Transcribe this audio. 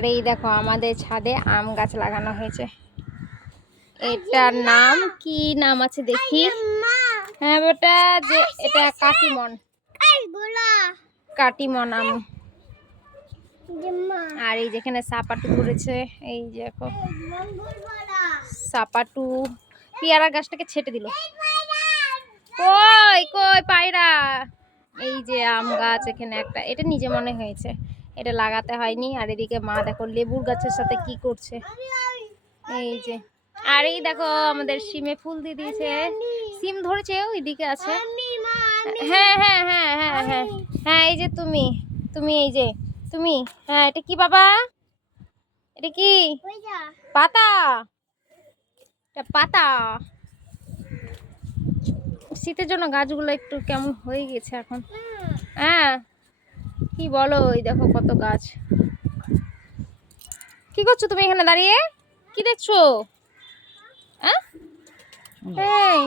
আর এই দেখো আমাদের ছাদে আম গাছ লাগানো হয়েছে। এটার নাম কি নাম আছে দেখি। হ্যাঁ বেটা, যে এটা কাটিমন, কাটিমন আম। আর এই যেখানে সাপাটু ধরেছে, এই যে দেখো সাপাটু। পেয়ারা গাছটাকে ছেটে দিল। কই কই পায়রা। এই যে আম গাছ এখানে একটা, এটা নিজে মনে হয়েছে, এটা লাগাতে হয়নি। আর এদিকে মা দেখো লেবুর গাছের সাথে কি করছে, এই যে। আর এই দেখো আমাদের সিমে ফুল দিয়ে দিয়েছে, সিম ধরেছে ওইদিকে আছে। হ্যাঁ হ্যাঁ হ্যাঁ হ্যাঁ হ্যাঁ হ্যাঁ, এই যে তুমি, তুমি এই যে তুমি। হ্যাঁ এটা কি বাবা, এটা কি পাতা, এটা পাতা। শীতের জন্য গাছগুলো একটু কেমন হয়ে গেছে এখন। হ্যাঁ কি বলো, ওই দেখো কত গাছ। কি করছো তুমি এখানে দাঁড়িয়ে, কি দেখছো? হ্যাঁ এই